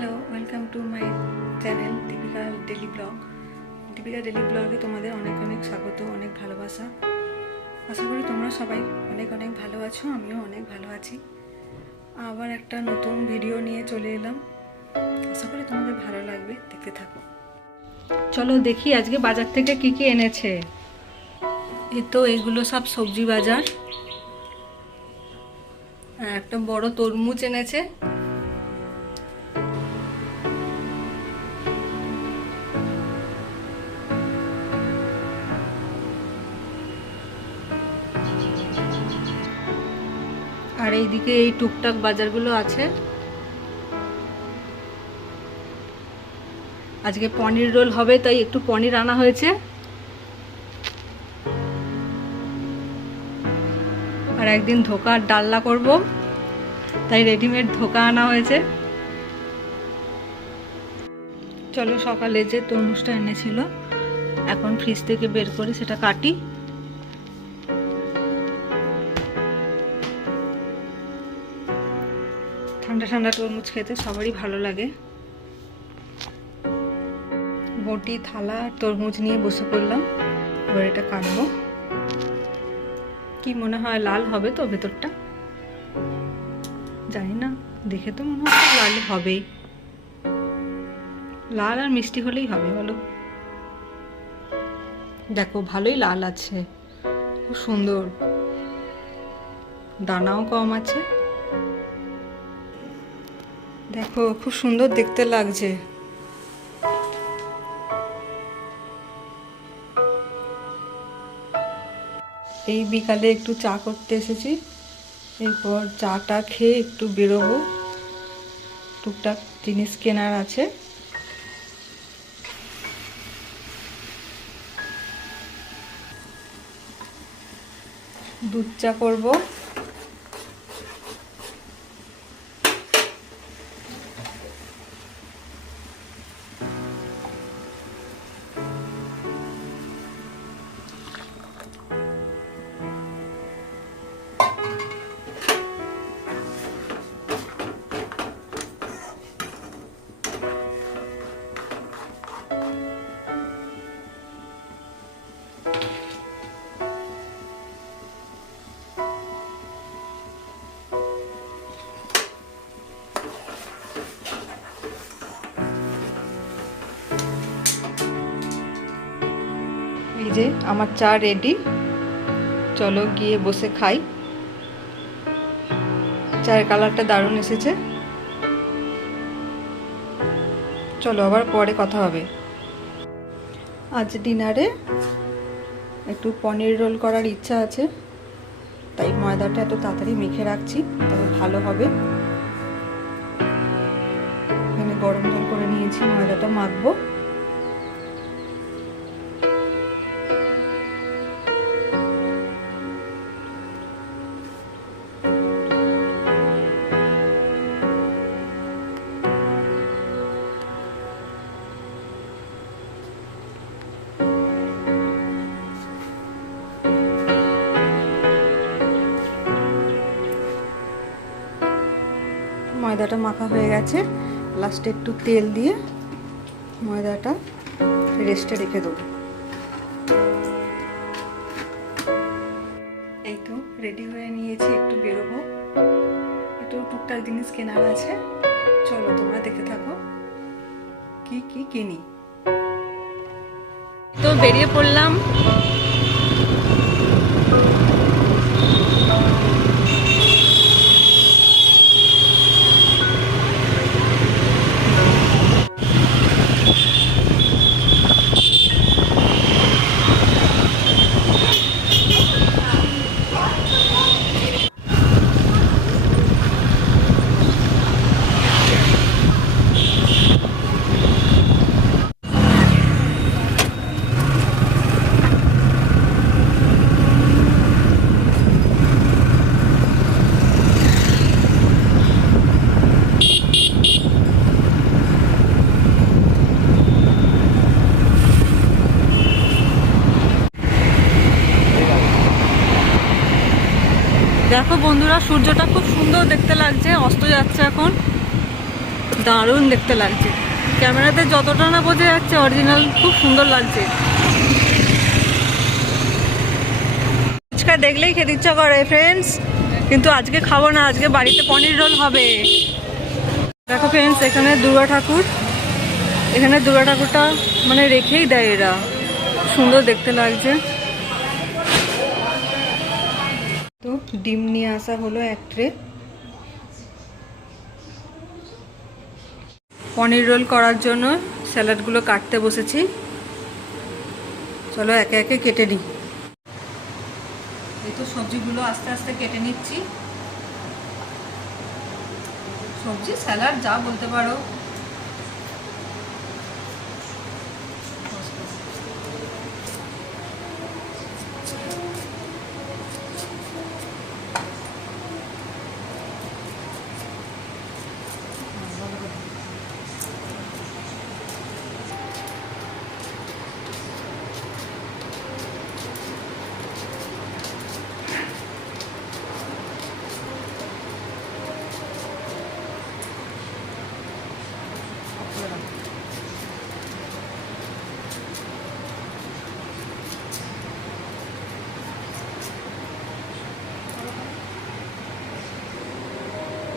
Hello, welcome to my channel Deepika daily blog. Deepika daily ব্লগে তোমাদের অনেক অনেক স্বাগত, অনেক ভালোবাসা। আশা করি তোমরা সবাই অনেক অনেক ভালো আছো, আমিও অনেক ভালো আছি। আবার একটা নতুন ভিডিও নিয়ে চলে এলাম, আশা করি তোমাদের ভালো লাগবে, দেখতে থাকো। চলো দেখি আজকে বাজার থেকে কি কি এনেছে। এই তো এগুলো সব সবজি বাজার। আর একটা বড় তরমুজ এনেছে। আর এইদিকে এই টুকটাক বাজারগুলো আছে। আজকে পনির রোল হবে, তাই একটু পনির আনা হয়েছে। আর একদিন ধোকার ডালনা করব, তাই রেডিমেড ধোকা আনা হয়েছে। চলো সকালে যে তরমুজটা এনেছিল এখন ফ্রিজ থেকে বের করে সেটা কাটি। ঠান্ডা ঠান্ডা তরমুজ খেতে সবারই ভালো লাগে। বটি থালা তরমুজ নিয়ে বসে পড়লাম, এবার এটা কাটবো। কি মনে হয় লাল হবে তো ভেতরটা? জানি না, দেখে তো মনে হচ্ছে লাল হবেই। লাল আর মিষ্টি হলেই হবে বলো। দেখো ভালোই লাল আছে, খুব সুন্দর, দানাও কম আছে। দেখো খুব সুন্দর দেখতে লাগছে। এই বিকালে একটু চা করতে এসেছি, এরপর চাটা খেয়ে একটু বেরোবো, টুকটাক জিনিস কেনার আছে। দুধ চা করবো। এই যে আমার চা রেডি, চলো গিয়ে বসে খাই। চায়ের কালারটা দারুণ এসেছে। চলো আবার পরে কথা হবে। আজ ডিনারে একটু পনির রোল করার ইচ্ছা আছে, তাই ময়দাটা এত তাড়াতাড়ি মেখে রাখছি, তবে ভালো হবে। এখানে গরম জল করে নিয়েছি, ময়দাটা মাখবো। ময়দাটা মাখা হয়ে গেছে, লাস্টে একটু তেল দিয়ে ময়দাটা রেস্টে রেখে দেবো। এই তো রেডি হয়ে নিয়েছি, একটু বেরোবো, একটু টুকটাক জিনিস কেনার আছে। চলো তোমরা দেখে থাকো কি কি কিনি। তো বেরিয়ে পড়লাম। দেখো বন্ধুরা, সূর্যটা খুব সুন্দর দেখতে লাগছে, অস্ত যাচ্ছে এখন। দারুণ দেখতে লাগছে, ক্যামেরাতে যতটা না বোঝা যাচ্ছে অরিজিনাল খুব সুন্দর লাগছে। ফুচকা দেখলেই খেতে ইচ্ছা করে ফ্রেন্ডস, কিন্তু আজকে খাবো না, আজকে বাড়িতে পনির রোল হবে। দেখো ফ্রেন্ডস, এখানে দুর্গা ঠাকুর, এখানে দুর্গা ঠাকুরটা মানে রেখেই দেয় এরা, সুন্দর দেখতে লাগছে। তো ডিম নিয়ে আসা হলো এক ট্রে। পনির রোল করার জন্য স্যালাডগুলো কাটতে বসেছি, চলো একে একে কেটে নিই। এই তো সবজিগুলো আস্তে আস্তে কেটে নিচ্ছি, সবজি স্যালাড যা বলতে পারো।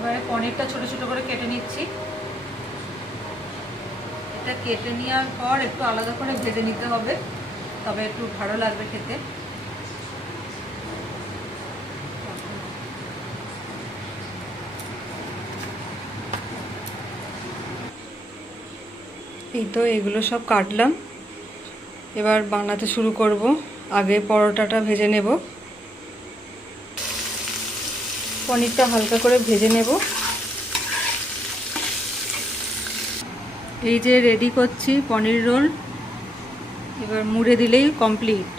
এবারে পনিরটা ছোট ছোট করে কেটে নিচ্ছি। এটা কেটে নেওয়ার পর একটু আলাদা করে ভেজে নিতে হবে, তবে একটু ভালো লাগবে খেতে। এই তো এগুলো সব কাটলাম, এবার বানাতে শুরু করব। আগে পরোটাটা ভেজে নেব, পনিরটা হালকা করে ভেজে নেব। এই যে রেডি করছি পনির রোল, এবার মুড়ে দিলেই কমপ্লিট।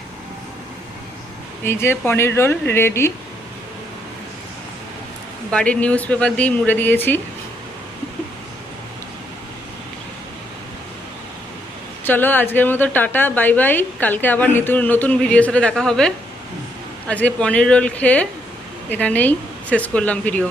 এই যে পনির রোল রেডি, বাড়ির নিউজ পেপার দিয়ে মুড়ে দিয়েছি। চলো আজকের মতো টাটা, বাই বাই। কালকে আবার নতুন ভিডিওর সাথে দেখা হবে। আজকে পনির রোল খেয়ে এখানেই শেষ করলাম ভিডিও।